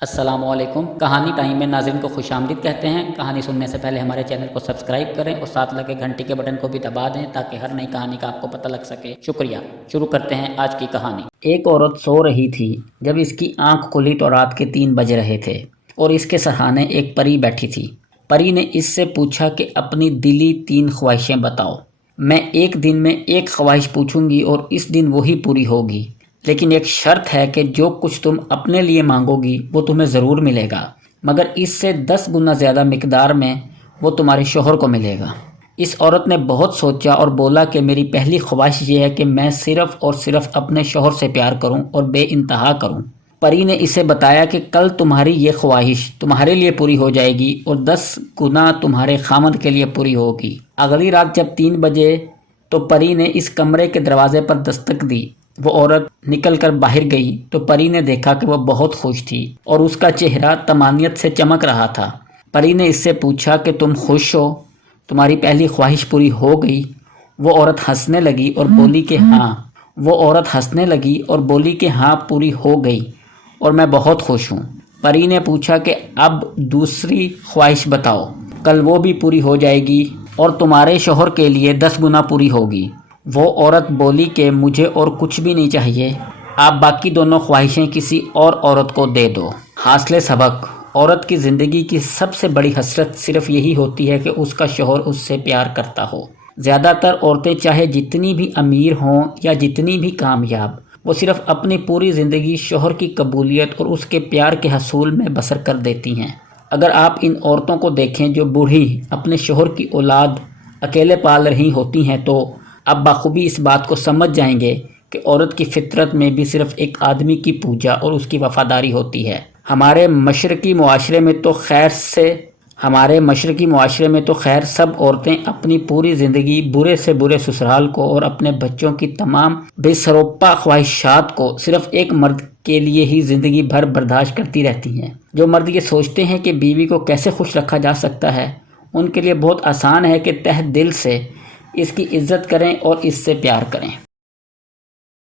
السلام علیکم۔ کہانی ٹائم میں ناظرین کو خوش آمدید کہتے ہیں۔ کہانی سننے سے پہلے ہمارے چینل کو سبسکرائب کریں اور ساتھ لگے گھنٹی کے بٹن کو بھی دبا دیں تاکہ ہر نئی کہانی کا آپ کو پتہ لگ سکے۔ شکریہ۔ شروع کرتے ہیں آج کی کہانی۔ ایک عورت سو رہی تھی۔ جب اس کی آنکھ کھلی تو رات کے 3 بج رہے تھے اور اس کے سرہانے ایک پری بیٹھی تھی۔ پری نے اس سے پوچھا کہ اپنی دلی 3 خواہشیں بتاؤ۔ میں ایک دن میں ایک خواہش پوچھوں گی اور اس دن وہی پوری ہوگی، لیکن ایک شرط ہے کہ جو کچھ تم اپنے لیے مانگو گی وہ تمہیں ضرور ملے گا، مگر اس سے 10 گنا زیادہ مقدار میں وہ تمہارے شوہر کو ملے گا۔ اس عورت نے بہت سوچا اور بولا کہ میری پہلی خواہش یہ ہے کہ میں صرف اور صرف اپنے شوہر سے پیار کروں اور بے انتہا کروں۔ پری نے اسے بتایا کہ کل تمہاری یہ خواہش تمہارے لیے پوری ہو جائے گی اور 10 گنا تمہارے خامد کے لیے پوری ہوگی۔ اگلی رات جب 3 بجے تو پری نے اس کمرے کے دروازے پر دستک دی۔ وہ عورت نکل کر باہر گئی تو پری نے دیکھا کہ وہ بہت خوش تھی اور اس کا چہرہ طمانینت سے چمک رہا تھا۔ پری نے اس سے پوچھا کہ تم خوش ہو؟ تمہاری پہلی خواہش پوری ہو گئی؟ وہ عورت ہنسنے لگی اور بولی کہ ہاں۔ وہ عورت ہنسنے لگی اور بولی کہ ہاں، پوری ہو گئی اور میں بہت خوش ہوں۔ پری نے پوچھا کہ اب دوسری خواہش بتاؤ۔ کل وہ بھی پوری ہو جائے گی اور تمہارے شوہر کے لیے 10 گنا پوری ہوگی۔ وہ عورت بولی کہ مجھے اور کچھ بھی نہیں چاہیے، آپ باقی دونوں خواہشیں کسی اور عورت کو دے دو۔ حاصل سبق: عورت کی زندگی کی سب سے بڑی حسرت صرف یہی ہوتی ہے کہ اس کا شوہر اس سے پیار کرتا ہو۔ زیادہ تر عورتیں چاہے جتنی بھی امیر ہوں یا جتنی بھی کامیاب، وہ صرف اپنی پوری زندگی شوہر کی قبولیت اور اس کے پیار کے حصول میں بسر کر دیتی ہیں۔ اگر آپ ان عورتوں کو دیکھیں جو بوڑھی اپنے شوہر کی اولاد اکیلے پال رہی ہوتی ہیں تو آپ بخوبی اس بات کو سمجھ جائیں گے کہ عورت کی فطرت میں بھی صرف ایک آدمی کی پوجا اور اس کی وفاداری ہوتی ہے۔ ہمارے مشرقی معاشرے میں تو خیر سب عورتیں اپنی پوری زندگی برے سے برے سسرال کو اور اپنے بچوں کی تمام بے سروپا خواہشات کو صرف ایک مرد کے لیے ہی زندگی بھر برداشت کرتی رہتی ہیں۔ جو مرد یہ سوچتے ہیں کہ بیوی کو کیسے خوش رکھا جا سکتا ہے، ان کے لیے بہت آسان ہے کہ تہ دل سے اس کی عزت کریں اور اس سے پیار کریں۔